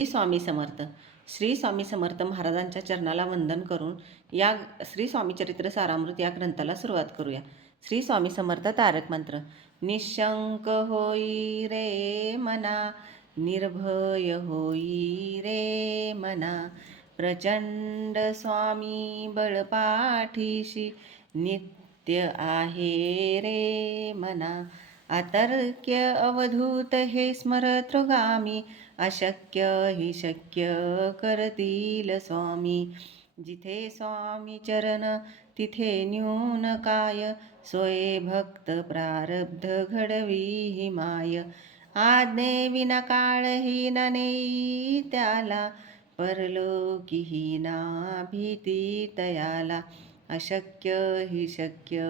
श्री स्वामी समर्थ. श्री स्वामी समर्थ महाराजांच्या चरणाला वंदन करून या श्री स्वामी चरित्र सारामृत या ग्रंथाला सुरुवात करूया. श्री स्वामी समर्थ तारक मंत्र. निशंक होई रे मना, निर्भय होई रे मना, प्रचंड स्वामी बळपाठीशी, नित्य आहे रे मना. अतर्क्य अवधूत हे स्मरतृगामी, अशक्य हि शक्य करतील स्वामी. जिथे स्वामी चरण तिथे न्यून काय, सोये भक्त प्रारब्ध घडवी ही माय. आज्ञे विना काळही न नेई त्याला, परलोकीही ना भीती तयाला. अशक्य हि शक्य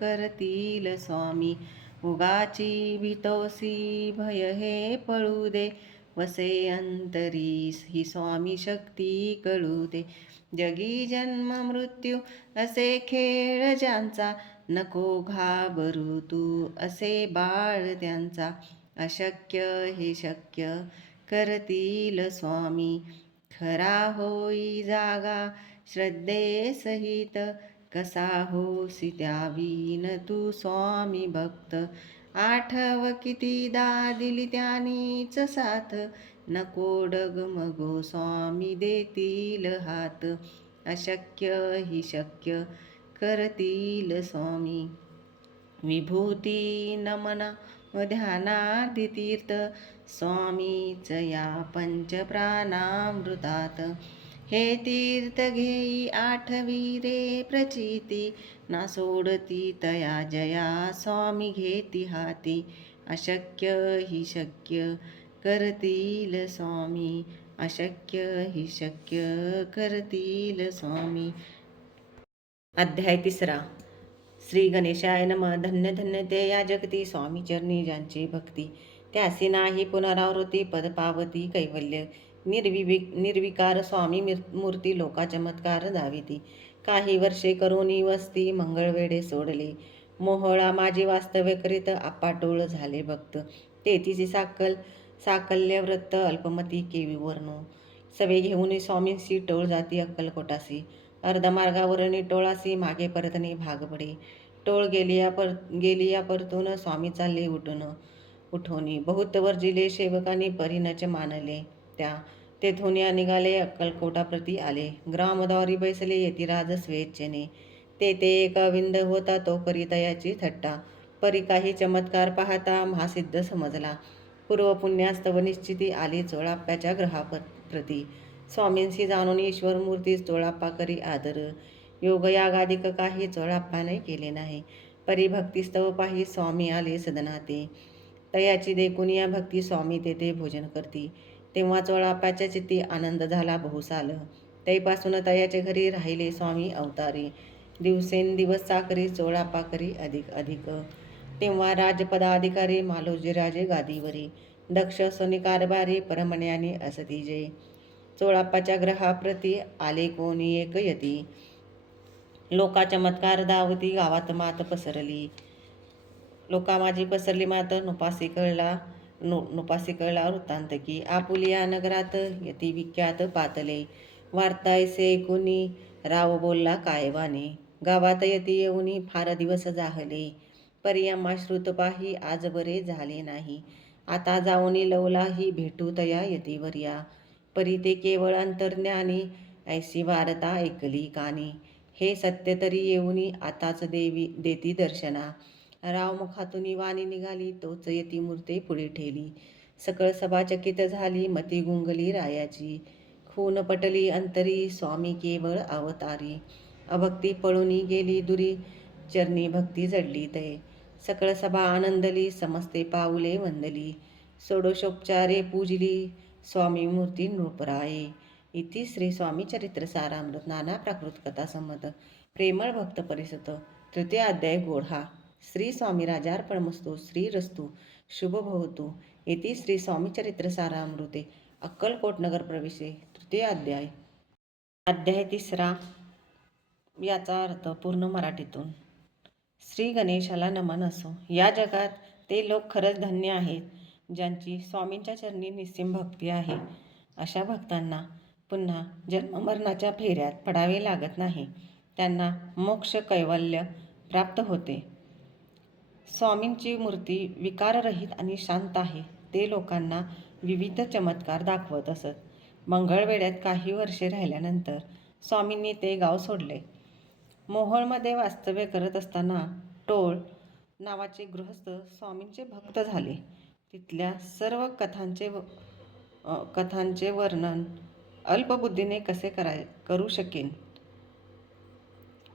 करतील स्वामी. उगाची भीतोसी भय हे पळू दे, वसे अंतरी ही स्वामी शक्ती कळू दे. जगी जन्म मृत्यू असे खेळ ज्यांचा, नको घाबरू तू असे बाळ त्यांचा. अशक्य हे शक्य करतील स्वामी. खरा होई जागा श्रद्धेसहित, कसा होसी त्यावीन तू स्वामी भक्त. आठव कितीदा दिली त्यानीच साथ, नको डगमगो स्वामी देतील हात. अशक्य हि शक्य करतील स्वामी. विभूती नमन ध्यानादि तीर्थ, स्वामीच या पंचप्राणामृतात. हे तीर्थ घेई आठवी रे प्रचिती, ना सोडती तया जया स्वामी घेती हाती. अशक्य हि शक्य करतील स्वामी. अशक्य हि शक्य करतील स्वामी. अध्याय 3. श्री गणेशाय नमः. धन्य धन्य ते या जगती, स्वामी चरणी ज्यांची भक्ती. त्यासी नाही पुनरावृत्ती, पद पावती कैवल्य. निर्विकार स्वामी मूर्ती, लोका चमत्कार दाविती. काही वर्षे करोनी वस्ती, मंगळवेढे सोडले. मोहळा माझी वास्तव्य करीत, आपाटोळ झाले भक्त. तेथीची साकल्य व्रत, अल्पमती केवी वर्णो. सवे घेऊन स्वामींशी टोळ जाती अक्कलकोटासी. अर्धमार्गावरणी टोळासी, मागे परतणे भाग पडे. टोळ गेलिया परतून, स्वामी चालले उठोनी. बहुत वर्जिले सेवकांनी, परीनच मानले त्या. तेथून या निघाले अक्कलकोटाप्रती आले. ग्रामद्वारी बैसले यतिराज स्वेच्छेने. ते एक विंद होता, तो करी तयाची थट्टा. परी काही चमत्कार पाहता, महासिद्ध समजला. पूर्व पुण्यास्तव निश्चिती, आली चोळाप्पाच्या ग्रहाप्रती. स्वामींशी जाणून ईश्वर मूर्ती, चोळाप्पा करी आदर. योगयागादिक काही चोळाप्पाने केले नाही. परी भक्तिस्तव पाही, स्वामी आले सदनाते. तयाची देखून या भक्ती, स्वामी तेथे भोजन करती. तेव्हा चोळाप्पाच्या चित्ती आनंद झाला बहुसाल. तैपासून तयाचे घरी राहिले स्वामी अवतारी. दिवसेंदिवस चाकरी, चोळाप्पा करी अधिक अधिक. तेव्हा राजपदाधिकारी, मालोजीराजे गादीवरी. दक्ष सोनी कारभारी, परमण्याने असती जे. चोळाप्पाच्या ग्रहाप्रती आले कोणी एक यती. लोका चमत्कार दावती, गावात मात पसरली. लोका माझी पसरली मात, नुपासी कळला वृत्तांत की. आपुलिया नगरात यती विख्यात पातले. वार्तायसे कुणी राव बोलला कायवाने. गावात यती येऊनी फार दिवस जाहले. परी आम्हा श्रुत पाही, आज बरे झाले नाही. आता जाऊनी लवलाही, भेटू तया यतीवर्या. परी ते केवळ अंतर्ज्ञानी, ऐसी वार्ता ऐकली कानी. हे सत्य तरी येऊनी, आताच देती दर्शना. राव मुखातून वाणी निघाली, तोच यती मूर्ते पुढे ठेली. सकळ सभा चकित झाली, मती गुंगली रायाची. खून पटली अंतरी, स्वामी केवळ अवतारी. अभक्ती पळूनी गेली दुरी, चरणी भक्ती जडली तय. सकळ सभा आनंदली, समस्ते पाऊले वंदली. षोडशोपचारे पूजली, स्वामी मूर्ती नृपराये. इति श्री स्वामी चरित्र सारामृत. नाना प्राकृत कथा संमत. प्रेमळ भक्त परिसुत. तृतीय अध्याय गोढा. श्री स्वामी राजार्पणमस्तु. श्रीरस्तु शुभ भवतु. इति श्री स्वामी चरित्र सारामृते. अक्कलकोट नगर प्रवेशे. तृतीय अध्याय. अध्याय 3. याचा अर्थ पूर्ण मराठीतून. श्री गणेशाला नमन असो. या जगात ते लोक खरंच धन्य आहेत, ज्यांची स्वामींच्या चरणी निस्सीम भक्ती आहे. अशा भक्तांना पुन्हा जन्ममरणाच्या फेऱ्यात पडावे लागत नाही. त्यांना मोक्ष कैवल्य प्राप्त होते. स्वामींची मूर्ती विकाररहित आणि शांत आहे. ते लोकांना विविध चमत्कार दाखवत असत. मंगळवेढ्यात काही वर्षे राहिल्यानंतर स्वामींनी ते गाव सोडले. मोहोळमध्ये वास्तव्य करत असताना टोळ नावाचे गृहस्थ स्वामींचे भक्त झाले. तिथल्या सर्व कथांचे वर्णन अल्पबुद्धीने कसे करू शकेन.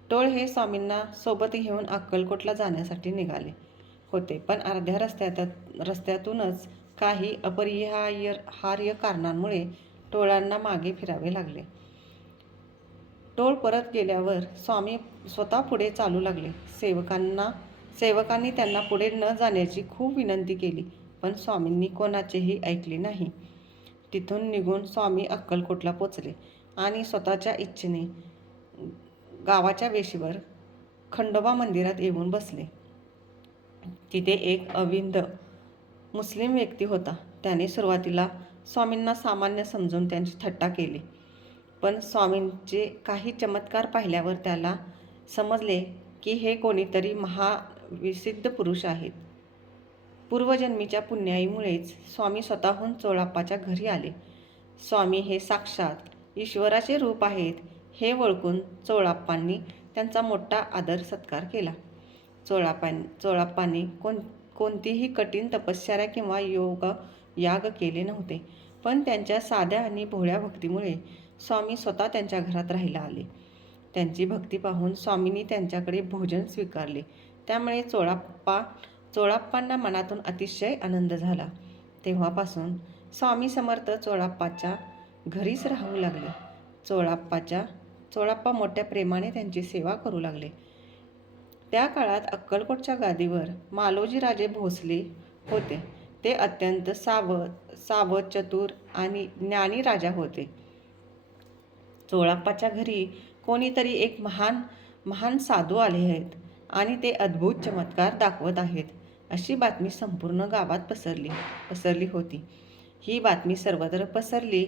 टोळ हे स्वामींना सोबत घेऊन अक्कलकोटला जाण्यासाठी निघाले होते, पण अर्ध्या रस्त्यातूनच काही अपरिहार्य कारणांमुळे टोळांना मागे फिरावे लागले. टोळ परत गेल्यावर स्वामी स्वतः पुढे चालू लागले. सेवकांनी त्यांना पुढे न जाण्याची खूप विनंती केली, पण स्वामींनी कोणाचेही ऐकले नाही. तिथून निघून स्वामी अक्कलकोटला पोचले आणि स्वतःच्या इच्छेने गावाच्या वेशीवर खंडोबा मंदिरात येऊन बसले. तिथे एक अविंद मुस्लिम व्यक्ती होता. त्याने सुरुवातीला स्वामींना सामान्य समजून त्यांची थट्टा केली, पण स्वामींचे काही चमत्कार पाहिल्यावर त्याला समजले की हे कोणीतरी महाविसिद्ध पुरुष आहेत. पूर्वजन्मीच्या पुण्याईमुळेच स्वामी स्वतःहून चोळाप्पाच्या घरी आले. स्वामी हे साक्षात ईश्वराचे रूप आहेत हे ओळखून चोळाप्पांनी त्यांचा मोठा आदर सत्कार केला. चोळाप्पांनी कोणतीही कठीण तपश्चर्या किंवा याग केले नव्हते, पण त्यांच्या साध्या आणि भोळ्या भक्तीमुळे स्वामी स्वतः त्यांच्या घरात राहायला आले. त्यांची भक्ती पाहून स्वामींनी त्यांच्याकडे भोजन स्वीकारले. त्यामुळे चोळाप्पांना मनातून अतिशय आनंद झाला. तेव्हापासून स्वामी समर्थ चोळाप्पाच्या घरीच राहू लागले. चोळाप्पा मोठ्या प्रेमाने त्यांची सेवा करू लागले. त्या काळात अक्कलकोटच्या गादीवर मालोजी राजे भोसले होते. ते अत्यंत सावध, चतुर आणि ज्ञानी राजा होते. चोळाप्पाच्या घरी कोणीतरी एक महान साधू आले आहेत आणि ते अद्भुत चमत्कार दाखवत आहेत, अशी बातमी संपूर्ण गावात पसरली होती. ही बातमी सर्वत्र पसरली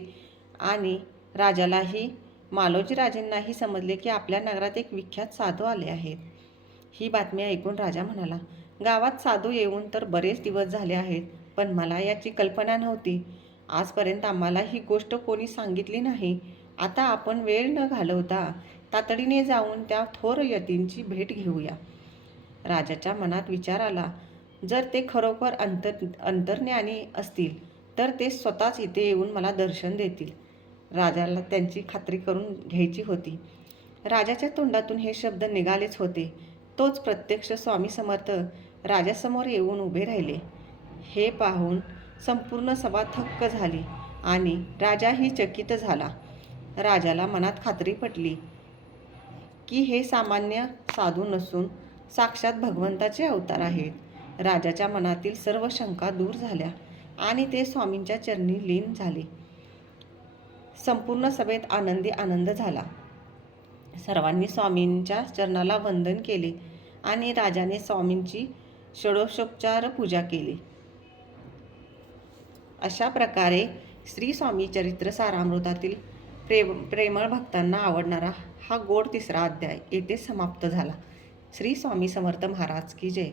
आणि राजालाही, मालोजी राजेंनाही समजले की आपल्या नगरात एक विख्यात साधू आले आहेत. ही बातमी ऐकून राजा म्हणाला, गावात साधू येऊन तर बरेच दिवस झाले आहेत, पण मला याची कल्पना नव्हती. आजपर्यंत आम्हाला ही गोष्ट कोणी सांगितली नाही. आता आपण वेळ न घालवता तातडीने जाऊन त्या थोर यतींची भेट घेऊया. राजाच्या मनात विचार आला, जर ते खरोखर अंतर्ज्ञानी असतील तर ते स्वतःच इथे येऊन मला दर्शन देतील. राजाला त्यांची खात्री करून घ्यायची होती. राजाच्या तोंडातून हे शब्द निघालेच होते. तोच प्रत्यक्ष स्वामी समर्थ राजासमोर येऊन उभे राहिले. हे पाहून संपूर्ण सभा थक्क झाली आणि राजाही चकित झाला. राजाला मनात खात्री पटली की हे सामान्य साधू नसून साक्षात भगवंताचे अवतार आहेत. राजाच्या मनातील सर्व शंका दूर झाल्या आणि ते स्वामींच्या चरणी लीन झाले. संपूर्ण सभेत आनंदी आनंद झाला. सर्वांनी स्वामींच्या चरणाला वंदन केले आणि राजाने स्वामींची षोडशोपचार पूजा केली. अशा प्रकारे श्री स्वामी चरित्र सारामृतातील प्रेमळ भक्तांना आवडणारा हा गोड 3रा अध्याय येथे समाप्त झाला. श्री स्वामी समर्थ महाराज की जय.